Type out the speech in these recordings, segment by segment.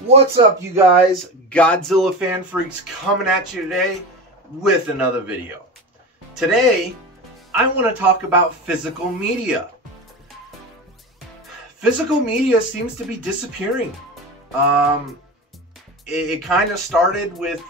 What's up, you guys? Godzilla Fan Freaks coming at you today with another video. Today, I want to talk about physical media. Physical media seems to be disappearing. It kind of started with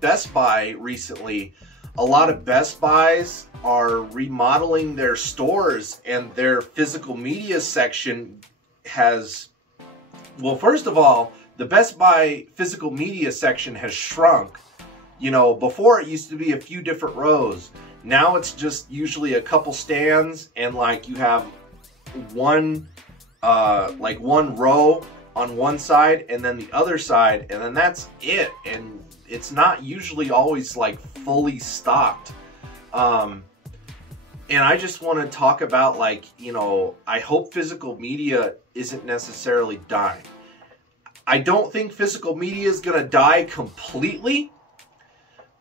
Best Buy recently. A lot of Best Buys are remodeling their stores, and their physical media section has, well, first of all, the Best Buy physical media section has shrunk. You know, before it used to be a few different rows. Now it's just usually a couple stands, and like you have one row on one side and then the other side, and then that's it. And it's not usually always like fully stocked. And I just want to talk about, like, you know, I hope physical media isn't necessarily dying. I don't think physical media is going to die completely.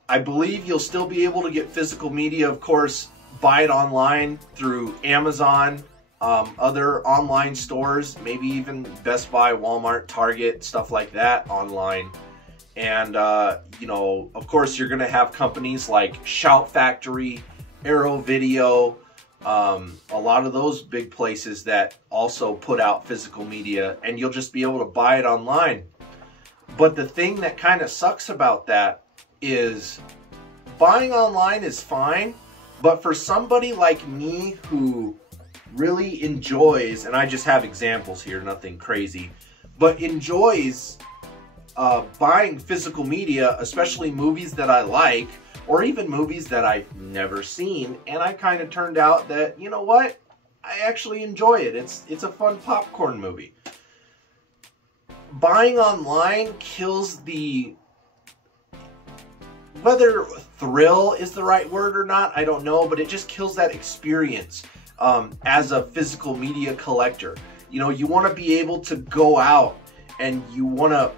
I believe you'll still be able to get physical media, of course, buy it online through Amazon, other online stores, maybe even Best Buy, Walmart, Target, stuff like that online. And, you know, of course, you're going to have companies like Shout Factory, Arrow Video, a lot of those big places that also put out physical media, and you'll just be able to buy it online. But the thing that kind of sucks about that is buying online is fine, but for somebody like me who really enjoys, and I just have examples here, nothing crazy, but enjoys buying physical media, especially movies that I like, or even movies that I've never seen, and I kind of turned out that, you know what, I actually enjoy it. It's a fun popcorn movie. Buying online kills the, whether thrill is the right word or not, I don't know, but it just kills that experience as a physical media collector. You know, you want to be able to go out and you want to,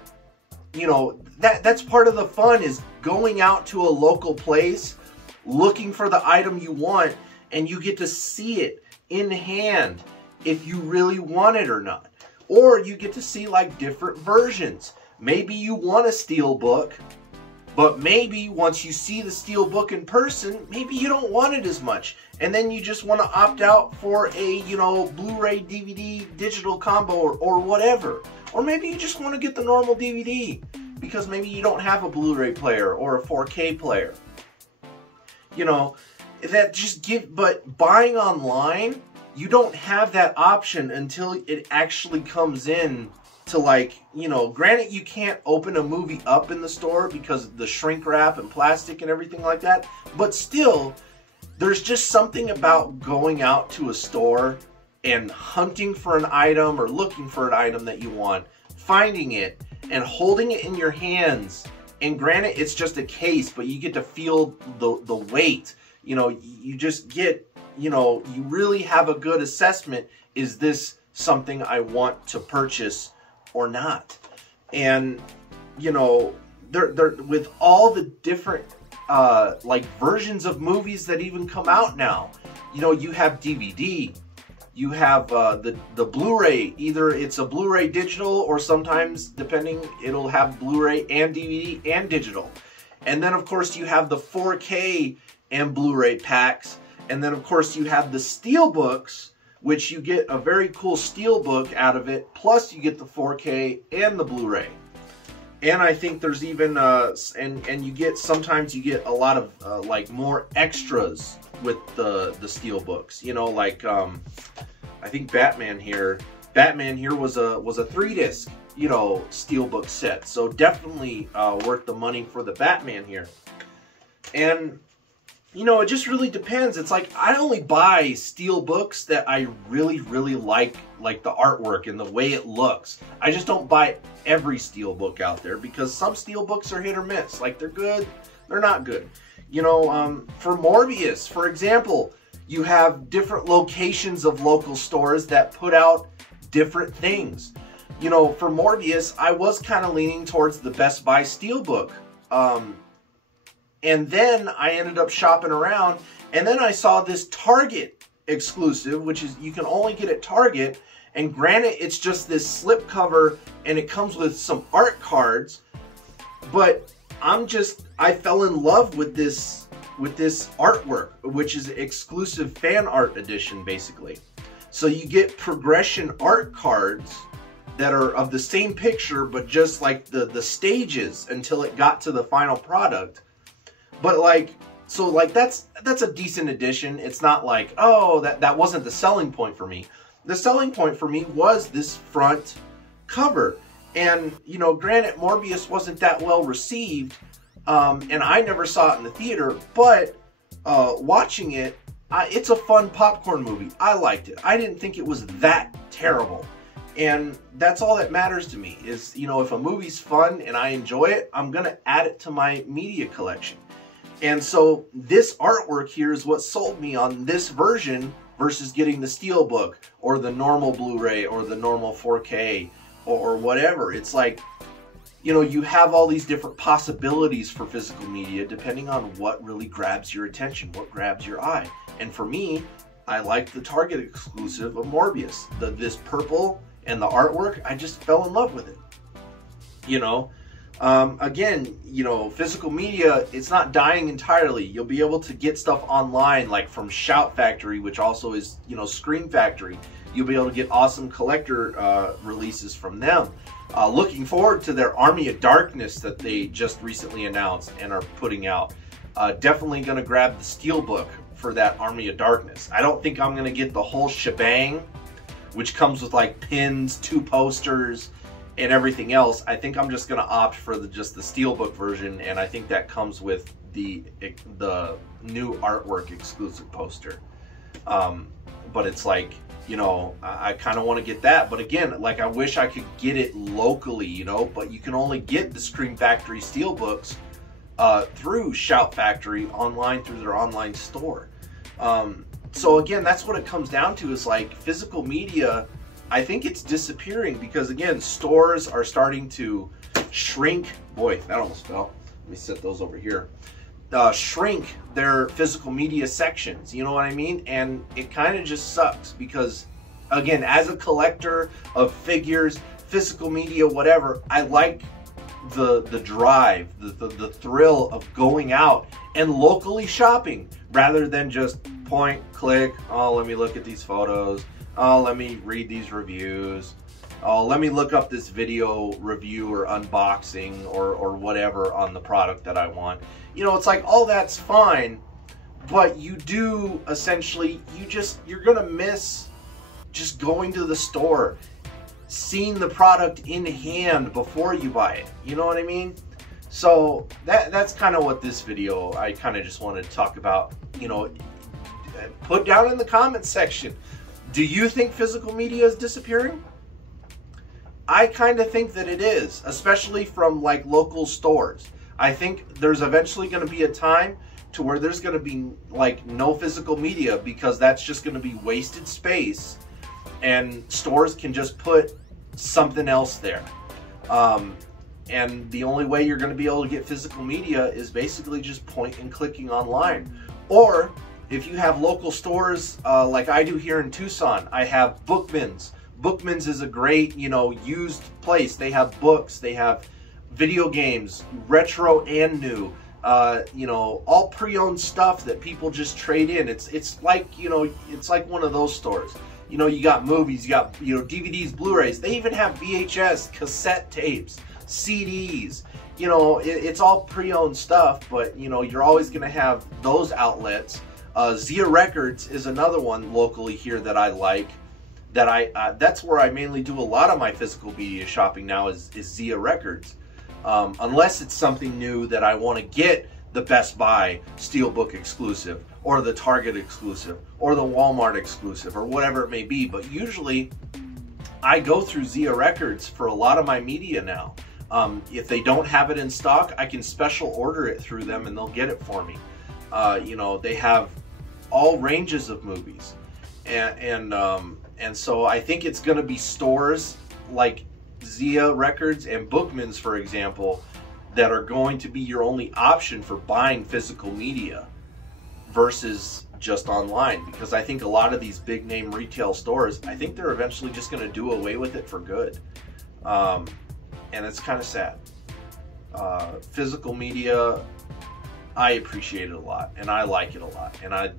you know, that's part of the fun, is going out to a local place, looking for the item you want, and you get to see it in hand if you really want it or not. Or you get to see like different versions. Maybe you want a steelbook, but maybe once you see the steelbook in person, maybe you don't want it as much. And then you just want to opt out for a, you know, Blu-ray, DVD, digital combo, or whatever. Or maybe you just want to get the normal DVD because maybe you don't have a Blu-ray player or a 4K player. You know, that just but buying online, you don't have that option until it actually comes in to, like, you know, granted you can't open a movie up in the store because of the shrink wrap and plastic and everything like that, but still, there's just something about going out to a store and hunting for an item or looking for an item that you want, finding it, and holding it in your hands. And granted, it's just a case, but you get to feel the weight. You know, you just get, you know, you really have a good assessment. Is this something I want to purchase or not? And, you know, they're with all the different like versions of movies that even come out now. You know, you have DVD, you have the Blu-ray. Either it's a Blu-ray digital, or sometimes, depending, it'll have Blu-ray and DVD and digital. And then of course you have the 4K and Blu-ray packs. And then of course you have the steelbooks, which you get a very cool steelbook out of it, plus you get the 4K and the Blu-ray. And I think there's even and you get, sometimes you get a lot of like more extras with the steelbooks. You know, like I think Batman here was a 3-disc, you know, steelbook set. So definitely worth the money for the Batman here. And, you know, it just really depends. It's like, I only buy steel books that I really, really like the artwork and the way it looks. I just don't buy every steel book out there, because some steel books are hit or miss. Like, they're good, they're not good. You know, for Morbius, for example, you have different locations of local stores that put out different things. You know, for Morbius, I was kind of leaning towards the Best Buy steelbook. And then I ended up shopping around, and then I saw this Target exclusive, which is you can only get at Target. And granted, it's just this slip cover and it comes with some art cards, but I fell in love with this artwork, which is exclusive fan art edition, basically. So you get progression art cards that are of the same picture, but just like the stages until it got to the final product. But like, so like that's a decent addition. It's not like, oh, that wasn't the selling point for me. The selling point for me was this front cover. And, you know, granted, Morbius wasn't that well received, and I never saw it in the theater, but watching it, it's a fun popcorn movie. I liked it. I didn't think it was that terrible. And that's all that matters to me is, you know, if a movie's fun and I enjoy it, I'm going to add it to my media collection. And so this artwork here is what sold me on this version versus getting the Steelbook or the normal Blu-ray or the normal 4K or whatever. It's like, you know, you have all these different possibilities for physical media depending on what really grabs your attention, what grabs your eye. And for me, I liked the Target exclusive of Morbius. This purple and the artwork, I just fell in love with it. You know, again, you know, physical media, it's not dying entirely. You'll be able to get stuff online, like from Shout Factory, which also is, you know, Scream Factory. You'll be able to get awesome collector releases from them. Looking forward to their Army of Darkness that they just recently announced and are putting out. Definitely going to grab the Steelbook for that Army of Darkness. I don't think I'm going to get the whole shebang, which comes with like pins, 2 posters, and everything else. I think I'm just going to opt for just the Steelbook version, and I think that comes with the new artwork exclusive poster. But it's like, you know, I kind of want to get that. But again, like, I wish I could get it locally, you know, but you can only get the Scream Factory Steelbooks through Shout Factory online, through their online store. So again, that's what it comes down to, is like physical media. I think it's disappearing because, again, stores are starting to shrink. Boy, that almost fell. Let me set those over here. Shrink their physical media sections, you know what I mean? And it kind of just sucks because, again, as a collector of figures, physical media, whatever, I like the drive, the thrill of going out and locally shopping rather than just point, click, oh, let me look at these photos, oh, let me read these reviews, oh, let me look up this video review or unboxing or whatever on the product that I want. You know, it's like, all that's fine, but you do essentially, you're gonna miss just going to the store, seeing the product in hand before you buy it. You know what I mean? So that's kind of what this video, I kind of just wanted to talk about. You know, put down in the comments section, do you think physical media is disappearing? I kind of think that it is, especially from like local stores. I think there's eventually going to be a time to where there's going to be like no physical media, because that's just going to be wasted space and stores can just put something else there. And the only way you're going to be able to get physical media is basically just point and clicking online. Or if you have local stores like I do here in Tucson, I have Bookman's. Bookman's is a great, you know, used place. They have books, they have video games, retro and new, you know, all pre-owned stuff that people just trade in. It's like, you know, it's like one of those stores. You know, you got movies, you got, you know, DVDs, Blu-rays. They even have VHS, cassette tapes, CDs. You know, it's all pre-owned stuff, but, you know, you're always going to have those outlets. Zia Records is another one locally here that I like. That's where I mainly do a lot of my physical media shopping now, is Zia Records. Unless it's something new that I want to get, the Best Buy Steelbook exclusive, or the Target exclusive, or the Walmart exclusive, or whatever it may be. But usually I go through Zia Records for a lot of my media now. If they don't have it in stock, I can special order it through them and they'll get it for me. You know, they have all ranges of movies. And so I think it's going to be stores like Zia Records and Bookman's, for example, that are going to be your only option for buying physical media. versus just online, because I think a lot of these big name retail stores, I think they're eventually just going to do away with it for good. And it's kind of sad. Physical media, I appreciate it a lot, and I like it a lot, and I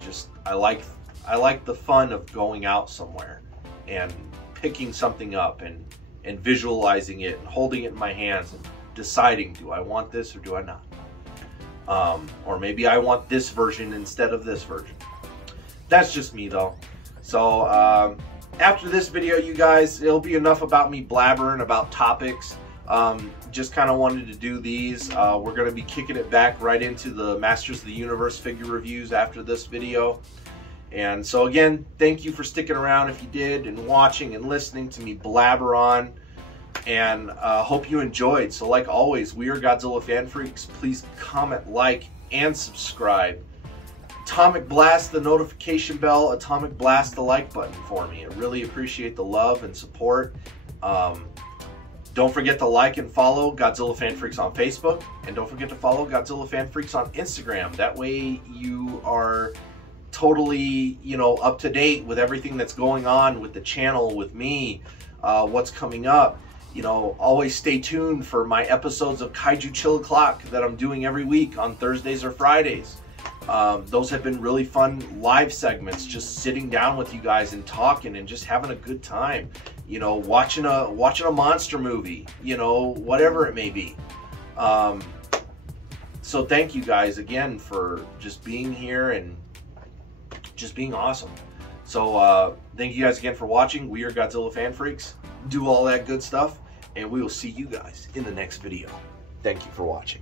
like the fun of going out somewhere and picking something up and visualizing it and holding it in my hands and deciding, do I want this or do I not? Or maybe I want this version instead of this version. That's just me though. So after this video, you guys, it'll be enough about me blabbering about topics. Just kind of wanted to do these. We're going to be kicking it back right into the Masters of the Universe figure reviews after this video. And so again, thank you for sticking around if you did, and watching and listening to me blabber on. And hope you enjoyed. So like always, we are Godzilla Fan Freaks. Please comment, like, and subscribe. Atomic Blast the notification bell, Atomic Blast the like button for me. I really appreciate the love and support. Don't forget to like and follow Godzilla Fan Freaks on Facebook, and don't forget to follow Godzilla Fan Freaks on Instagram. That way you are totally, you know, up to date with everything that's going on with the channel, with me, what's coming up. You know, always stay tuned for my episodes of Kaiju Chill O'Clock that I'm doing every week on Thursdays or Fridays. Those have been really fun live segments, just sitting down with you guys and talking and just having a good time. You know, watching a monster movie, you know, whatever it may be. So thank you guys again for just being here and just being awesome. So thank you guys again for watching. We are Godzilla Fan Freaks. Do all that good stuff, and we will see you guys in the next video. Thank you for watching.